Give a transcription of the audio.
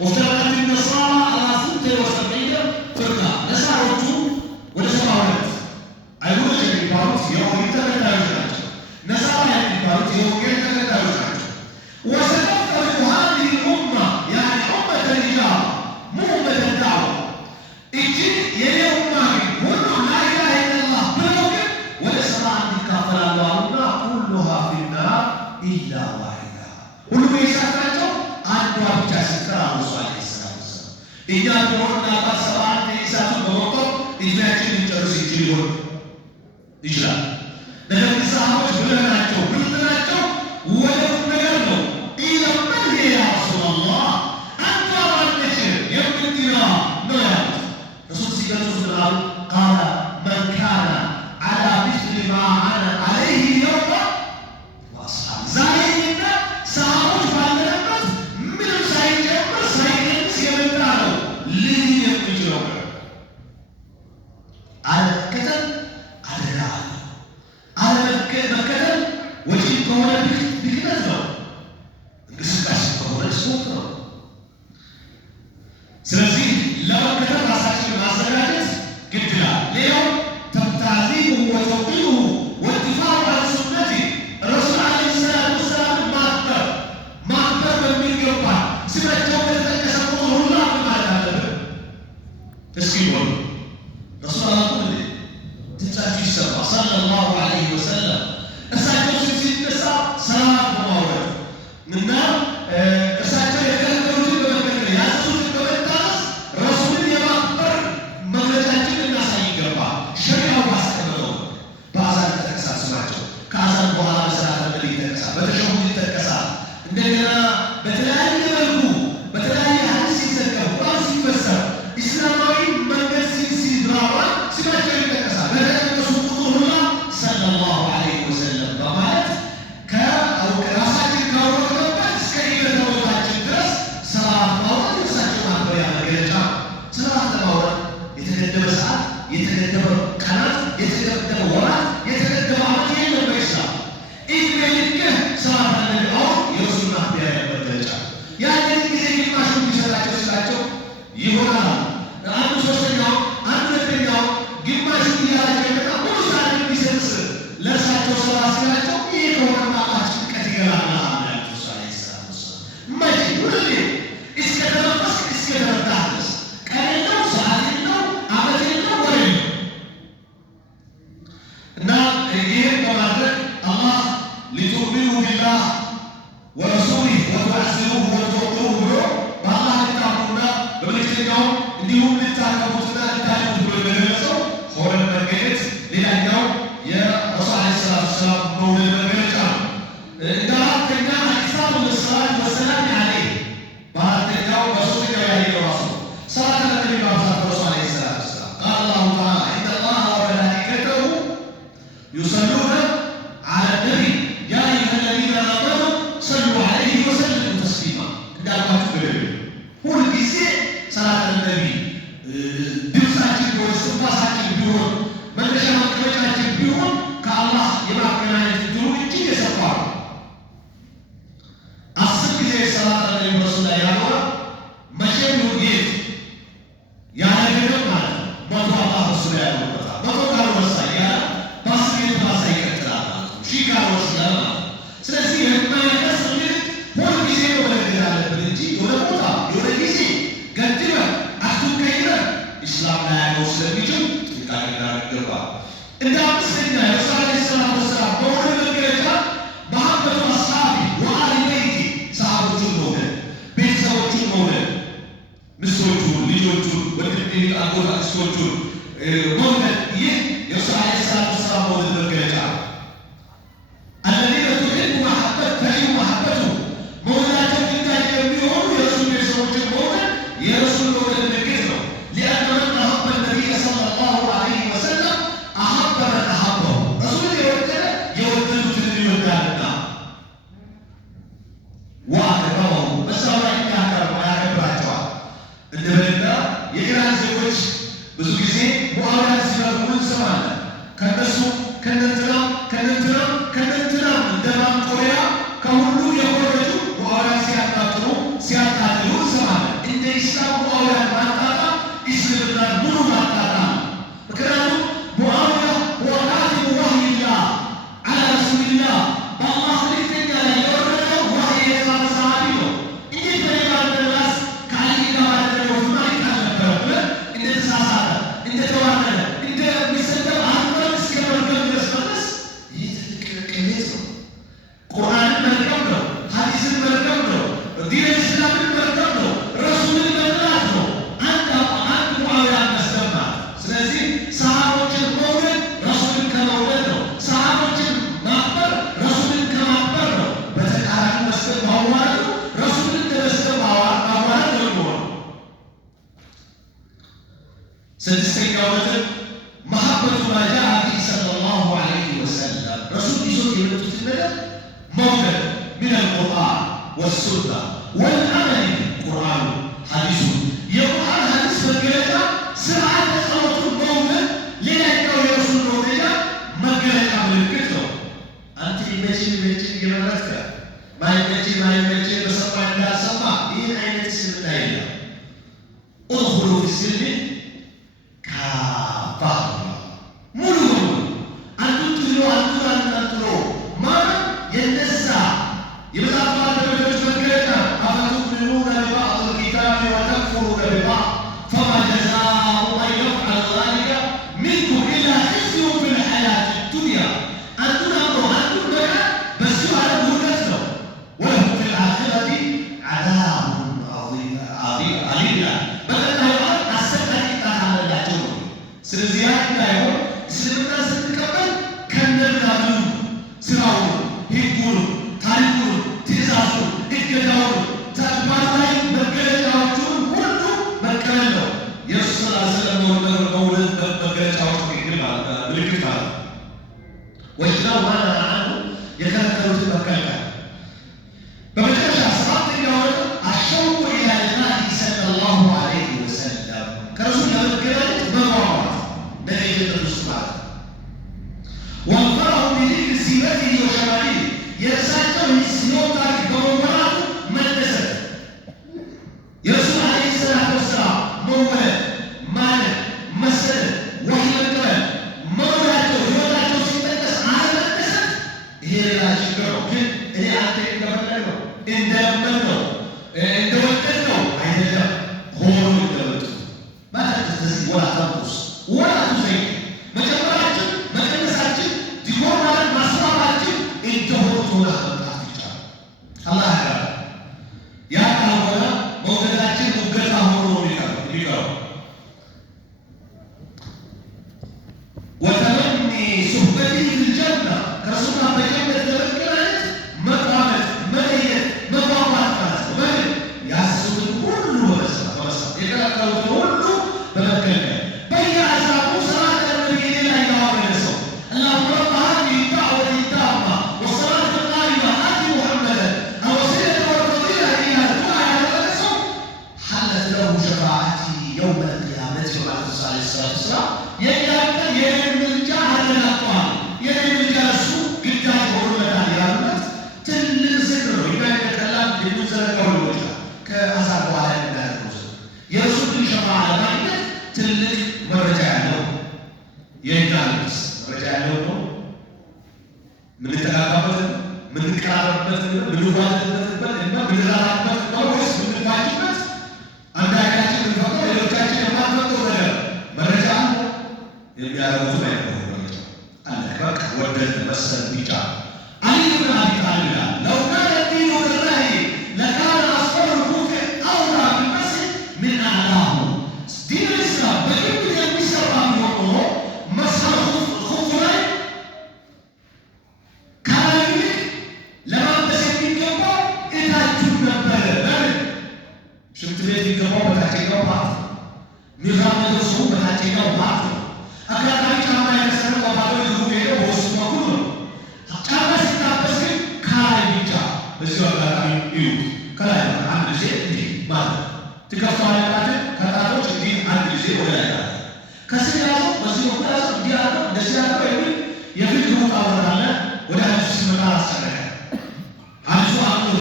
وافترقت النصارى على 72 فرقة. نصارى ولا سماوات አይሁድ የሚባሉት የኦሪት ተከታዮች ናቸው። ነሳራ የሚባሉት የወንጌል ተከታዮች ናቸው። وستفترق هذه الأمة يعني أمة الإجابة مو أمة الدعوة. إجي يوم ما كلهم لا إله إلا الله بلوكم ولا سماع كافر الله كلها في النار إلا واحدة. ሁሉም የሳታቸው አንዷ ብቻ ስትቀር አሙሳ አለይሂ ሰላም እኛ በሆነና ባሰባት የሳቱ በወቅቱ እድሜያችን ሊጨርስ ይችላል። ነገር ግን ሰሃቦች ብለናቸው ብልጥናቸው ወደ ነገር ነው ኢለምን ያ ረሱላህ አንተ ማለች የምትዲና ነው ያሉት። ረሱል ሲገልጹ ብለዋል ቃለ መን ካነ ዐላ ሚስሊ ማ አነ ዐለይሂ የውመ ወአስሐቢ ዛሬና ሰሃቦች ባለበት ምንም ሳይጨምር ሳይቀንስ የመጣ ነው ልጅ የሚችለው አለከተል አደራ አለመከተል ወጪ ከሆነ ብክነት ነው፣ እንቅስቃሴ ከሆነ ስፖርት ነው። ስለዚህ ለመከተል ራሳችን ማዘጋጀት ግድ ይላል። ሌላው ተብታዚሙ ወተውቂሩ ወኢትፋቁ ዐለ ሱነቲ ረሱል ዐለይሂ ሰላቱ ወሰላም ማክበር በሚገባ ስማቸው በተጠቀሰ ቁጥር ሁሉ ማለት አለብን። እስኪ በሉ ረሱል አላቁም እንዴ ድምፃቸው ይሰማ ሰለላሁ ዐለይሂ ወሰለም እሳቸው ሲነሳ ሰላም በማውረድ እና እሳቸው የከለከሉትን በመከተል ያዘዙትን በመታዘዝ ረሱልን የማክበር መግለጫችን እናሳይ ይገባል። ሸሪዓው ባስቀመጠው በአዛን ይጠቀሳል። ስማቸው ከአዛን በኋላ በሰላተ ነቢ ይጠቀሳል፣ በተሸሁድ ይጠቀሳል። እንደገና በተለያየ መልኩ በተለያየ ሐዲስ ሲዘገብ ቁርአን ሲፈሰር ኢስላማዊ መንገድ ሲብራራ ስማቸው ይጠቀሳል። በተጠቀሱ ቁጥር ሁላ ሰለላሁ ዐለይሂ ወሰለም በማለት ከራሳችን ካወረድንበት እስከ ኢበተ ቦታችን ድረስ ሰላት ማውረድ የእርሳቸው ማክበሪያ መገለጫ። ሰላት ለማውረድ የተገደበ ሰዓት፣ የተገደበ ቀናት፣ የተገደበ ወራት፣ የተገደበ ዓመት የለም በኢስላም። ኢድሜ ልክህ ሰላት አለግባው የረሱል ማክበሪያ መገለጫ። ያንን ጊዜ ግማሹ ቢሰጣቸው ስላቸው ይሆናል አንዱ ሶስተኛው አንዱ ሁለተኛው ግማሹ እያላቸው የመጣ ሙሉ ሰዓት የሚሰጥስ ለእርሳቸው ሰላ ስላቸው ይህ ከሆነ አላህ ጭንቀት ይገባል ያሉት ሳ ሰላት ወሰላም መቼ ሁሌ እስከ ተመፈስ እስከ ተረዳለስ ቀን የለው ሰዓት የለው ዓመት የለው ወር የለው እና ይህን በማድረግ አላህ ሊቱእሚኑ ቢላህ ወረሱሊህ ወቱዐዚሩሁ ወቱወቂሩሁ ብሎ በአላህ ልታምኑና በመልእክተኛው እንዲሁም ልታከብሩትና ልታደንቁት ብሎ የገለጸው ሆነን መገኘት ሌላኛው የረሱል ዐለይሂ ሰላቱ ወሰላም መውደድ መገለጫ ነው። እንደ አራተኛ ኢክሳሩ ለሰላት ወሰላም ዐለይሂ በአራተኛው በሶስተኛው ያየነው ራሱ ሰላት ለነቢ ማብዛት ረሱል ዐለይሂ ሰላቱ ወሰላም ቃለ አላሁ ተዓላ ኢነላሀ ወመላኢከተሁ ዩሰሉነ ዐለ ነቢ ያ አዩሀ ለዚነ አመኑ ሰሉ ዐለይሂ ወሰሊሙ ተስሊማ እንዳልኳችሁ ገደሉ ሁልጊዜ ሰላት ለነቢ ድምፃችን ቢሆን ስንፋሳችን ቢሆን መነሻ መቀመጫችን ቢሆን ከአላህ የማገናኘት ድሩ እጅግ የሰፋ ነው። 10 ጊዜ ሰላት ለነቢ ረሱል ላይ ያኖረ መቼም ይሁን የት ያለገደብ ማለት ነው። መቶ አላህ ረሱ ላይ ያኖርበታል። መቶ ካልወሳ እያለ በ10 ጊዜ ባሳ ይቀጥላል ማለት ነው። ሺህ ካልወሳ ማለት ነው። ስለዚህ የማይደርስ ምልክት ሁልጊዜ መመለከት አለብን እንጂ የሆነ ቦታ የሆነ ጊዜ ገድበን አትቀይረን ኢስላም ላይ ያለው ስለሚችል ጥንቃቄ ልናደርግ ይገባል። እንደ አምስተኛ የረሱል ዐለይሂ ሰላቱ ወሰላም መውደድ መገለጫ መሐበቱ አስሐቢ ወአህሊ በይቲ ሰሃቦቹን መውደድ፣ ቤተሰቦቹን መውደድ፣ ሚስቶቹን፣ ልጆቹን፣ ወንድም አጎት አክስቶቹን መውደድ። ይህ የረሱል ዐለይሂ ሰላቱ ወሰላም መውደድ መገለጫ ነው። አለዚነ ቱሒቡ መሐበቱ መውደዳቸው ድንጋይ የሚሆኑ የረሱል ቤተሰቦችን መውደድ የረሱል መውደድ ምልክት ነው። ሊአነ መን አሐበ ነቢይ ሰለላሁ ዐለይሂ ወሰለም አሐበ መን አሐበሁ ረሱልን የወደደ የወደዱትን ይወዳልና ወአክረመሁ በዛው ላይ ያከብራቸዋል። እንደበለና የኢራን ዜጎች ብዙ ጊዜ ሙዓዊያ ሲመሩ እንሰማለን። ከነሱ ከነንትና እንደ ማንቆሪያ ከሁሉ የወረዱ ሙዓዊያ ሲያጣጥሩ ሲያታልሉ እንሰማለን። የኢስላም ሙአዊያ ማጣጣም እስልምና ሙሉ ማጣጣም። ምክንያቱም ሙአዊያ ወካቲቡ ወህይላህ ዐላ ረሱሊላህ በአላህ መልእክተኛ ላይ የወረደው ወህይ የጻፈ ሰሃቢ ነው። እንዴት በሌላ ራስ ከአሊ ጋር ያደረገው ታሪክ አልነበረም። እንደተሳሳተ እንደተዋረደ እንደሚሰደብ አንተን እስከ መርገም ድረስ መድረስ ይህ ትልቅ ቅሌት ነው። ቁርአንን መርገም ነው። ሐዲስን መርገም ነው። ዲን እስላምን መርገም ነው። ረሱልን መጥላት ነው። አንድ ሙአዊያ መስደማት። ስለዚህ ሰሃቦችን መውደድ ረሱልን ከመውደድ ነው። ሰሃቦችን ማክበር ረሱልን ከማክበር ነው። በተቃራኒ መስደብ ማዋረድ ነው። ረሱልን እንደመስደብ ማዋረድ ደግሞ ነው። ስድስተኛው ነጥብ መሐበቱ ማ ጃአ ቢሂ ሰለላሁ ዐለይሂ ወሰለም ረሱል ይዞት የመጡትን ነገር መውደድ ሚን አልቁርአን ወሱና ወልአመል ቁርአኑ ሐዲሱ የቁርአን ሐዲስ መገለጫ ስርዓተ ጸሎቱን መውደድ ሌላኛው የረሱል መውደጃ መገለጫ ምልክት ነው። አንተ ይመች እየመረጥከ ማይመች በሰማ እንዳልሰማ ይህን አይነት እስልምና የለም። ኡድኹሉ ፊስልሚ ካፋ ሙሉ አንዱን ትሎ አንዱን አንጠልጥሎ ማለት የነዛ የመጽሐፍ ባለቤቶች መገለጫ አፈቱእሚኑነ ቢበዕድ ልኪታቢ ወተክፉሩነ ቢበዕድ ፈማ ጀዛኡ መን የፍዐለ ዛሊከ ሚንኩም ኢላ ኺዝዩን ፊል ሐያቲ ዱንያ። አንዱን አምሮ አንዱን ነገር በዚሁ ዓለም ውርደት ነው። ወለሁም ፊል አኺረቲ ዐዛቡን አሊም ይላል። በቀጣዩ ዓለም አሰቃቂ ቅጣት አለላቸው ነው። ስለዚህ ያ እንዳይሆን እስልምና ስንቀበል ከነምናሉ ስራውን፣ ህጉን፣ ታሪኩን፣ ትእዛዙን፣ እገዳውን ተግባር ላይ መገለጫዎቹን ሁሉ መቀበል ነው። የሱስ ሰለም መውደድ መገለጫዎች ምልክት አለ። ወጅናው ማና አንዱ የከለከሉትን መከልከል። በመጨረሻ ሰባተኛው አሸውቁ ኢላ ሊቃኢ ሰለላሁ ዐለይሂ ወሰለም ከረሱል ለመገናኘት መጓጓት በሌለበት ውስጥ ማለት ነው። ወንፈራሁ ቢዚክሪ ሲረቲሂ ወሸማኢሊሂ የእርሳቸው ሕይወት ታሪክ በመወራቱ መደሰት። የረሱል ዐለይሂ ሰላቱ ወሰላም መወለድ፣ ማደግ፣ መሰደድ፣ ወህይ መቀበል፣ መውለዳቸው፣ ሕይወታቸው ሲጠቀስ አለመደሰት ይሄ ሌላ ችግር ነው። ግን እኔ አንተ እንደፈለግነው እንደለመድነው እንደወደድነው አይደለም። ሆኖ እንደመጡ ማለትስ ወላ ተንቁስ ወላ ቱዘይድ መጨመራችን መቀነሳችን ዲኮር ማለት ማስዋባችን እንደሆነ ሆና መምጣት ይቻላል። አላህ ያለ ያ ካልሆነ መውደዳችን ሙገታ ሆኖ ነው የሚቀረው። ወተመኒ ሱህበቲሂ ፊልጀና ከረሱል ጋር በጀነት ለመገናኘት መቋመጥ፣ መለየት፣ መጓጓት ማለት ነው። በምን ያዘዙትን ሁሉ በመስራት የከለከሉትን ሁሉ በመከልከል በየአዛቡ ሰላት ነቢይ ላይ ያወረደ ሰው አላሁመ ረበ ሃዚሂ ዳዕወቲ ታማ ወሰላቱ ቃኢማ አቲ ሙሐመደን አልወሲለተ ወልፈዲላ እያለ ዱዓ ያደረገ ሰው ሐለት ለሁ ሸፋዓቲ የውመ ልቅያመት በማለት ሳ ሰላት ስራ የቅያም ቀን የኔ ምልጃ አረጋግጧል። የኔ ምልጃ እሱ ግዳጅ ሆኖለታል ያሉት ትልቅ ዝክር ነው። ይህ አይነት ቀላል የሚዘረጋው ሊሆን ይችላል። ከአዛብ በኋላ የሚያደርገው ዝክር የረሱልን ሸፋዓ ለማግኘት ትልቅ መረጃ ያለው የዳንስ መረጃ ያለው ነው። ምንተጋባበት፣ ምንቀራረብበት፣ ምንዋደድበት እና ምንራራበት ነው ወይስ ምንፋጅበት? አንዳንዳችን ምንፈቀው ሌሎቻችን የማንፈቀው ነገር መረጃ አለ። የሚያደርጉት አይነት መረጃ አለ። በቃ ወደድ መሰል ቢጫ አሊ ብን አቢ ጣሊብ ይላል ለው ካነ ዲኑ ቢላሂ ለካነ አስፈሩ ልኩፍር አውላ ቢልመስጅድ ሚን አዕላሁ። ዲን ኢስላም በግድ የሚሰራ ቢሆን ኖሮ መስፈር ኹፍ ላይ ከላይ ይልቅ ለማበስ የሚገባው እታችሁ ነበረ። ለምን ሽንት ቤት የሚገባው በታችኛው ፓርት ነው። ሚራመደው ሰው በታችኛው ፓርት ነው። አጋጣሚ ጫማ የተሰረቀው ባዶ እግሩ ሄደው በውስጥ በኩል ነው። ጫማ ሲታበስ ግን ከላይ ብቻ። በዚሁ አጋጣሚ ይዩት። ከላይ አንድ ጊዜ እንዲህ ማለት ትከፍተዋለህ። ከጣቶች እንዲህ አንድ ጊዜ ወደ ላይ ማለት ከስር ያዘው በዚህ በኩል ያዘው እንዲህ ያለው እንደዚህ ያለው የሚል የፍቅር ውጣ ወረዳለ ወደ አንዱ ሲመጣ አስጨነቀ።